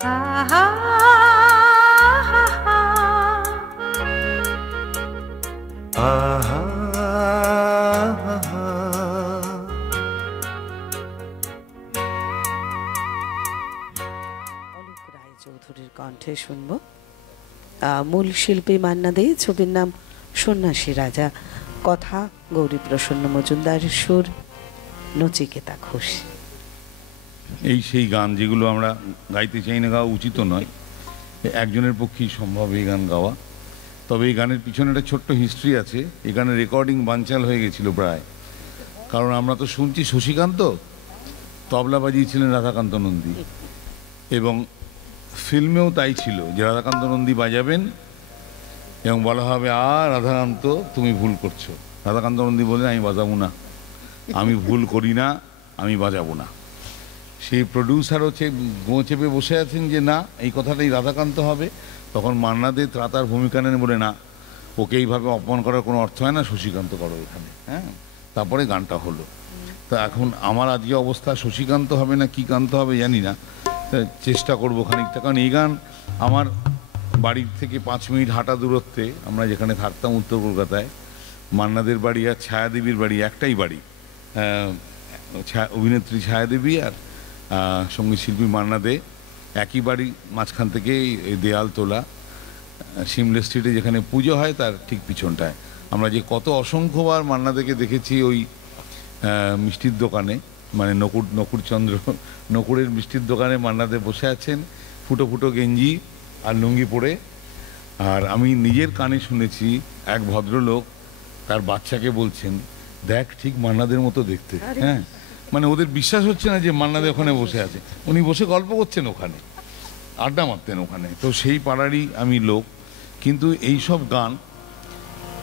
আহা আহা অলোক রায়চৌধুরীর কণ্ঠে শুনব। মূল শিল্পী মান্না দে, ছবির নাম সন্ন্যাসী রাজা, কথা গৌরীপ্রসন্ন মজুমদারের, সুর নচিকেতা ঘোষ। এই সেই গান যেগুলো আমরা গাইতে চাই না, গাওয়া উচিত নয়, একজনের পক্ষেই সম্ভব এই গান গাওয়া। তবে এই গানের পিছনে একটা ছোট্ট হিস্ট্রি আছে। এই গানের রেকর্ডিং বানচাল হয়ে গেছিল প্রায়, কারণ আমরা তো শুনছি শশীকান্ত তবলা বাজিয়েছিলেন রাধাকান্ত নন্দী, এবং ফিল্মেও তাই ছিল যে রাধাকান্ত নন্দী বাজাবেন এবং বলা হবে রাধাকান্ত তুমি ভুল করছো। রাধাকান্ত নন্দী বললেন আমি বাজাবো না, আমি ভুল করি না, আমি বাজাবো না। সেই প্রডিউসার হচ্ছে গোঁ চেপে বসে আছেন যে না, এই কথাটাই রাধাকান্ত হবে। তখন মান্না দে ত্রাতার ভূমিকা নেন, বলে না, ওকে এইভাবে অপমান করার কোনো অর্থ হয় না, শশীকান্ত করো এখানে। হ্যাঁ, তারপরে গানটা হলো। তো এখন আমার আজকে অবস্থা শশীকান্ত হবে না কি কান্ত হবে জানি না, চেষ্টা করবো খানিকটা। কারণ এই গান আমার বাড়ির থেকে 5 মিনিট হাঁটা দূরত্বে, আমরা যেখানে থাকতাম উত্তর কলকাতায়, মান্নাদের বাড়ি আর ছায়াদেবীর বাড়ি একটাই বাড়ি। অভিনেত্রী ছায়াদেবী আর সঙ্গীত শিল্পী মান্না দে একই বাড়ি, মাঝখান থেকে দেয়াল তোলা সিমলে স্ট্রিটে যেখানে পুজো হয় তার ঠিক পিছনটায়। আমরা যে কত অসংখ্যবার মান্না দেকে দেখেছি ওই মিষ্টির দোকানে, মানে নকুরের মিষ্টির দোকানে মান্না দে বসে আছেন, ফুটো ফুটো গেঞ্জি আর লুঙ্গি পরে। আর আমি নিজের কানে শুনেছি এক ভদ্রলোক তার বাচ্চাকে বলছেন, দেখ ঠিক মান্নাদের মতো দেখতে। হ্যাঁ, মানে ওদের বিশ্বাস হচ্ছে না যে মান্না দে ওখানে বসে আছে, উনি বসে গল্প করছেন ওখানে, আড্ডা মারতেন ওখানে। তো সেই পাড়ারই আমি লোক। কিন্তু এই সব গান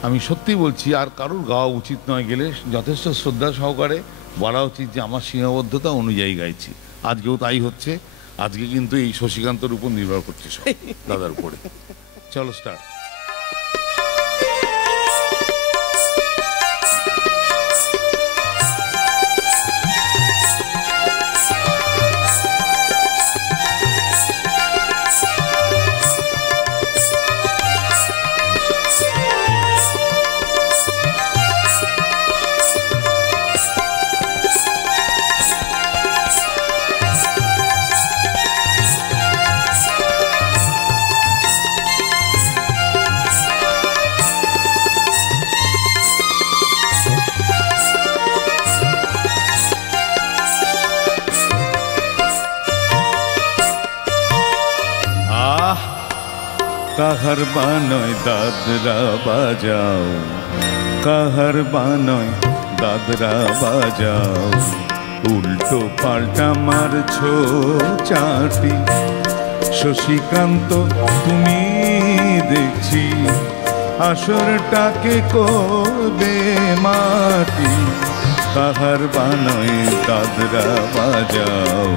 আমি সত্যি বলছি আর কারোর গাওয়া উচিত নয়, গেলে যথেষ্ট শ্রদ্ধা সহকারে বলা উচিত যে আমার সীমাবদ্ধতা অনুযায়ী গাইছি। আজকেও তাই হচ্ছে। আজকে কিন্তু এই শশীকান্তর উপর নির্ভর করছে সব, দাদার উপরে। চলো স্টার্ট। কাহার বানয় দাদরা বাজাও, কাহার বানয় দাদরা বাজাও, উল্টো পাল্টা মারছো চাটি। শশীকান্ত তুমি দেখছি আসরটাকে করবে মাটি। কাহার বানয় দাদরা বাজাও,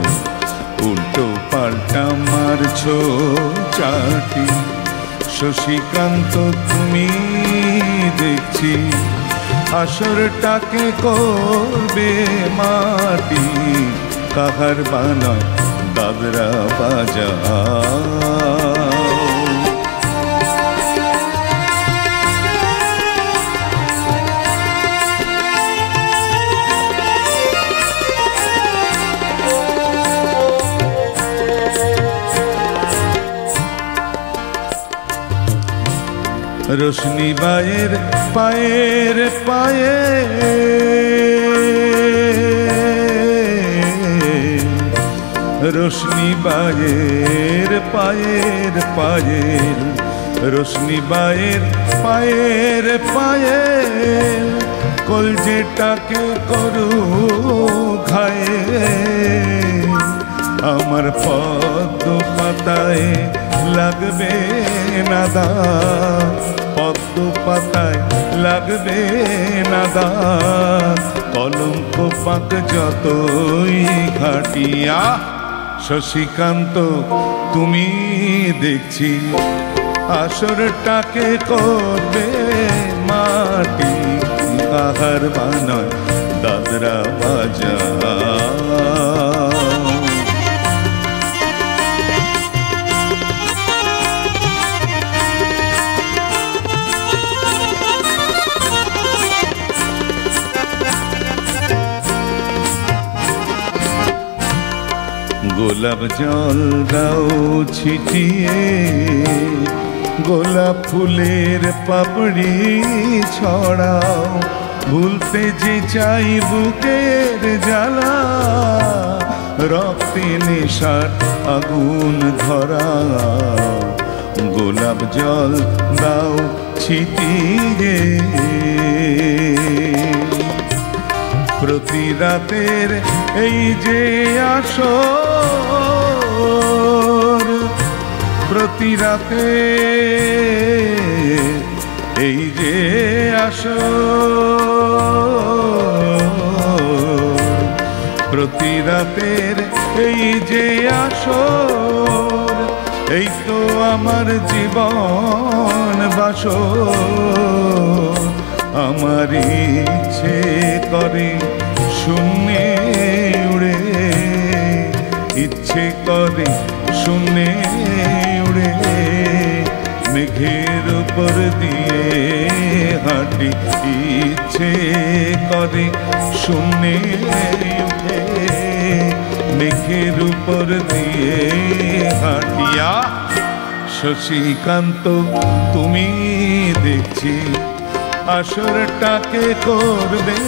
উল্টো পাল্টা মারছো চাটি। শশীকান্ত তুমি দেখছি আসরটাকে করবে মাটি। কাহার বানয় দাদরা বাজাও। রোশনি বায়ের পায়ের পায়ে, রোশনি বায়ের পায়ের পায়ের, রোশনি বায়ের পায়ের পায়ের, কলজেটাকে করু ঘায়ে। আমার পদ্ম পাতায় লাগবে না দাগ, পদ্ম পাতায় লাগবে না দাগ, কলঙ্ক পাক যতই ঘাটিয়া। শশীকান্ত তুমি দেখছি আসরটাকে করবে মাটি। কাহার বানয় দাদরা বাজাও। গোলাপ জল দাও ছিটিয়ে, গোলাপ ফুলের পাপড়ি ছড়াও, ভুলতে যে চাই বুকের জ্বালা, রক্তে নেশার আগুন ধরাও, গোলাপ জল দাও ছিটিয়ে। প্রতি রাতের এই যে আসর, প্রতি রাতে এই যে আসর, প্রতি রাতের এই যে আসর, এই তো আমার জীবন বাসর। আমার ইচ্ছে করে শূন্যে উড়ে, ইচ্ছে করে শূন্যে উড়ে, মেঘের উপর দিয়ে হাঁটি, ইচ্ছে করে শূন্যে উঠে, মেঘের উপর দিয়ে হাঁটিয়া। শশীকান্ত তুমি দেখছি আসরটাকে করবে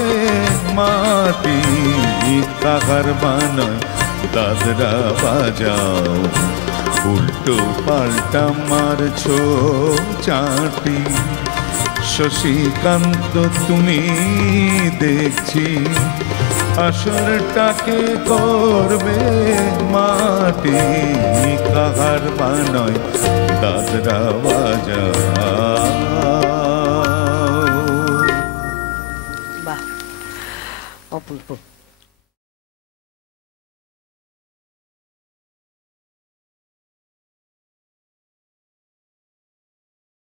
মাটি, কাকার বানায় দাদরা বাজাও, উল্টো পাল্টা মারছো চাটি। শশীকান্ত তুমি দেখছি আসরটাকে করবে মাটি, কাকার বানায় দাদরা বাজাও। বাহ, অপূর্ব।